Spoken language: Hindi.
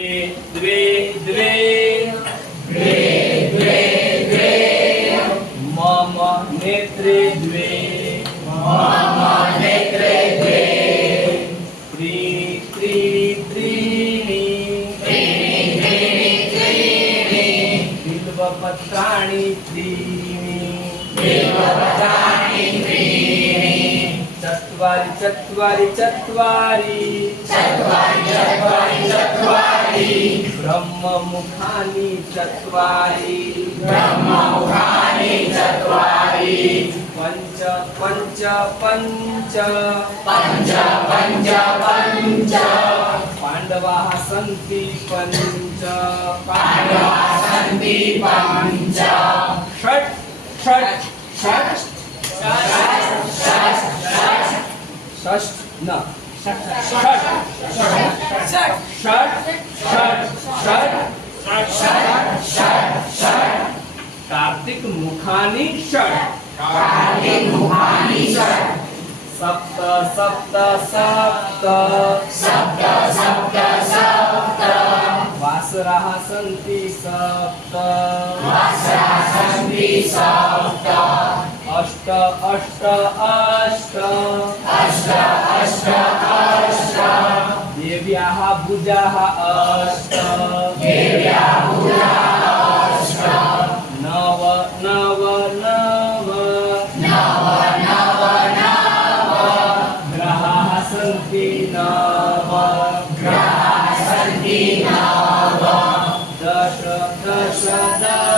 द्वे द्वे द्वे द्वे द्वे मम नेत्रे द्वे मम नेत्रे द्वे त्रीणि बिल्वपत्राणि त्रीणि चत्वारि चत्वारि चत्वारि ब्रह्ममुखानि चत्वारि पञ्च पञ्च पञ्च पाण्डवाः सन्ति पञ्च षट् षट् षट् षष्ठ न षट् षट् षट् कार्तिक मुखानि षट् सप्त सप्त सप्त वासराः सन्ति सप्त अष्ट अष्ट अष्ट देव्याः भुजाः अष्ट नव नव नव ग्रहाः सन्ति नव दश दश दश